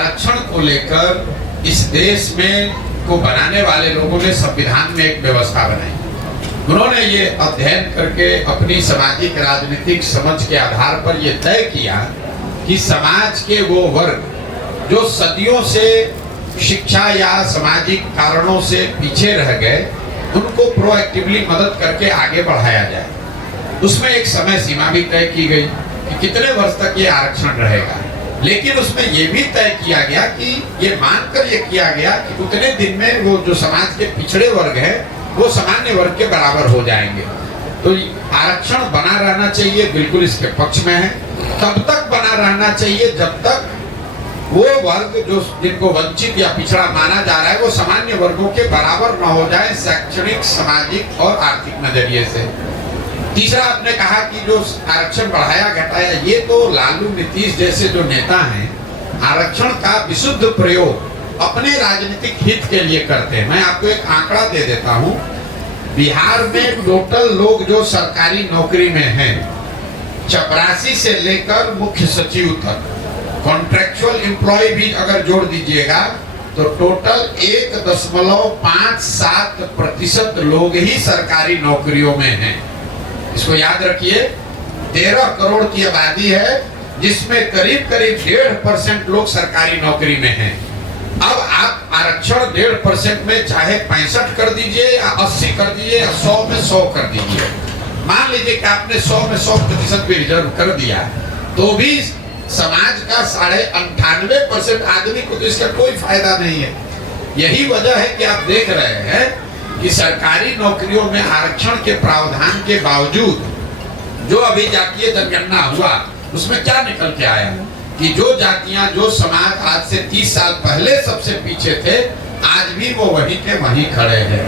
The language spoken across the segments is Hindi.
आरक्षण को लेकर इस देश में को बनाने वाले लोगों ने संविधान में एक व्यवस्था बनाई। उन्होंने ये अध्ययन करके अपनी सामाजिक राजनीतिक समझ के आधार पर यह तय किया कि समाज के वो वर्ग जो सदियों से शिक्षा या सामाजिक कारणों से पीछे रह गए, उनको प्रोएक्टिवली मदद करके आगे बढ़ाया जाए। उसमें एक समय सीमा भी तय की गई कि कितने वर्ष तक ये आरक्षण रहेगा, लेकिन उसमें ये भी तय किया गया कि ये मानकर ये किया गया कि उतने दिन में वो जो समाज के पिछड़े वर्ग है वो सामान्य वर्ग के बराबर हो जाएंगे। तो आरक्षण बना रहना चाहिए, बिल्कुल इसके पक्ष में है। तब तक बना रहना चाहिए जब तक वो वर्ग जो जिनको वंचित या पिछड़ा माना जा रहा है वो सामान्य वर्गों के बराबर न हो जाए, शैक्षणिक, सामाजिक और आर्थिक नजरिए से। तीसरा, आपने कहा कि जो आरक्षण बढ़ाया घटाया, ये तो लालू नीतीश जैसे जो नेता हैं आरक्षण का विशुद्ध प्रयोग अपने राजनीतिक हित के लिए करते हैं। मैं आपको एक आंकड़ा दे देता हूँ। बिहार में टोटल लोग जो सरकारी नौकरी में हैं, चपरासी से लेकर मुख्य सचिव तक, कॉन्ट्रेक्चुअल एम्प्लॉय भी अगर जोड़ दीजिएगा तो टोटल 1.57% लोग ही सरकारी नौकरियों में हैं। इसको याद रखिए, 13 करोड़ की आबादी है जिसमें करीब करीब 1.5% लोग सरकारी नौकरी में हैं। अब आप आरक्षण 1.5% में चाहे 65 कर दीजिए या 80 कर दीजिए या 100 में 100 कर दीजिए, मान लीजिए कि आपने 100 में 100% भी रिजर्व कर दिया, तो भी समाज का 98.5% आदमी को तो इसका कोई फायदा नहीं है। यही वजह है कि आप देख रहे हैं कि सरकारी नौकरियों में आरक्षण के प्रावधान के बावजूद जो अभी जातीय जनगणना हुआ उसमें क्या निकल के आया कि जो जातियां, जो समाज आज से 30 साल पहले सबसे पीछे थे, आज भी वो वहीं के वहीं खड़े हैं।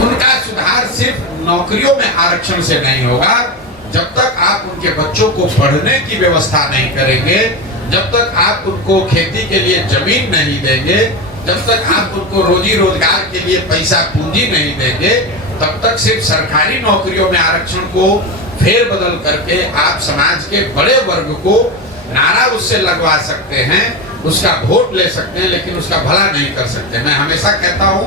उनका सुधार सिर्फ नौकरियों में आरक्षण से नहीं होगा। जब तक आप उनके बच्चों को पढ़ने की व्यवस्था नहीं करेंगे, जब तक आप उनको खेती के लिए जमीन नहीं देंगे, जब तक आप उनको रोजी रोजगार के लिए पैसा पूंजी नहीं देंगे, तब तक सिर्फ सरकारी नौकरियों में आरक्षण को फेर बदल करके आप समाज के बड़े वर्ग को नारा उससे लगवा सकते हैं, उसका वोट ले सकते हैं, लेकिन उसका भला नहीं कर सकते। मैं हमेशा कहता हूँ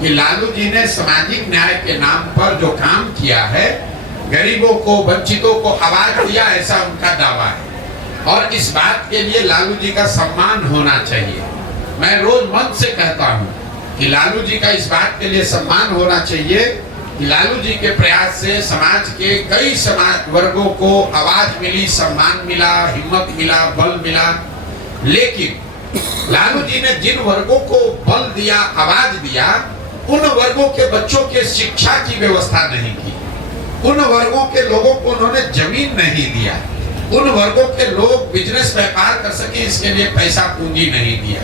कि लालू जी ने सामाजिक न्याय के नाम पर जो काम किया है, गरीबों को, वंचितों को आवाज दिया, ऐसा उनका दावा है और इस बात के लिए लालू जी का सम्मान होना चाहिए। मैं रोज मन से कहता हूँ कि लालू जी का इस बात के लिए सम्मान होना चाहिए कि लालू जी के प्रयास से समाज के कई समाज वर्गों को आवाज मिली, सम्मान मिला, हिम्मत मिला, बल मिला। लेकिन लालू जी ने जिन वर्गों को बल दिया, आवाज दिया, उन वर्गों के बच्चों के शिक्षा की व्यवस्था नहीं की, उन वर्गों के लोगों को उन्होंने जमीन नहीं दिया, उन वर्गों के लोग बिजनेस व्यापार कर सके इसके लिए पैसा पूंजी नहीं दिया।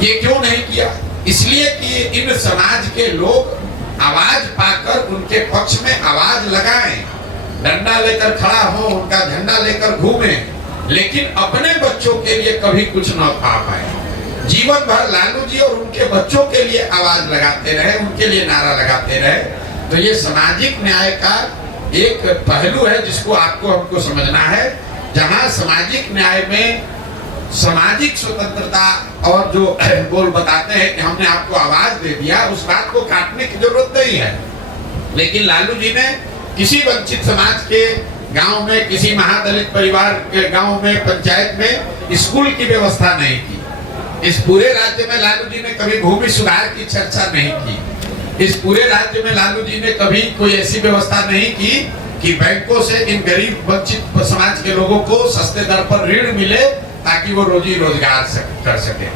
ये क्यों नहीं किया? इसलिए कि इन समाज के लोग आवाज पाकर उनके पक्ष में आवाज लगाएं, डंडा लेकर खड़ा हो, उनका झंडा लेकर घूमे, लेकिन अपने बच्चों के लिए कभी कुछ न पा पाए। जीवन भर लालू जी और उनके बच्चों के लिए आवाज लगाते रहे, उनके लिए नारा लगाते रहे। तो ये सामाजिक न्याय का एक पहलू है जिसको आपको हमको समझना है। जहां सामाजिक न्याय में सामाजिक स्वतंत्रता और जो बोल बताते हैं कि हमने आपको आवाज दे दिया, उस बात को काटने की जरूरत नहीं है। लेकिन लालू जी ने किसी वंचित समाज के गांव में, किसी महादलित परिवार के गांव में, पंचायत में स्कूल की व्यवस्था नहीं की। इस पूरे राज्य में लालू जी ने कभी भूमि सुधार की चर्चा नहीं की। इस पूरे राज्य में लालू जी ने कभी कोई ऐसी व्यवस्था नहीं की कि बैंकों से इन गरीब वंचित समाज के लोगों को सस्ते दर पर ऋण मिले ताकि वो रोजी रोजगार कर सके।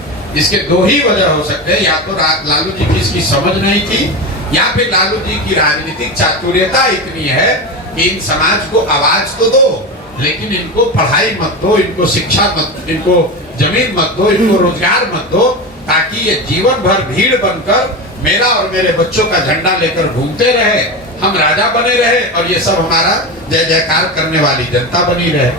इसके दो ही वजह हो सकते हैं, या तो लालू जी की इसकी समझ नहीं थी, या फिर लालू जी की राजनीतिक चातुर्यता इतनी है कि इन समाज को आवाज तो दो, लेकिन इनको पढ़ाई मत दो, इनको शिक्षा मत, इनको जमीन मत दो, इनको रोजगार मत दो, ताकि ये जीवन भर भीड़ बनकर मेरा और मेरे बच्चों का झंडा लेकर घूमते रहे, हम राजा बने रहे और ये सब हमारा जय जयकार करने वाली जनता बनी रहे।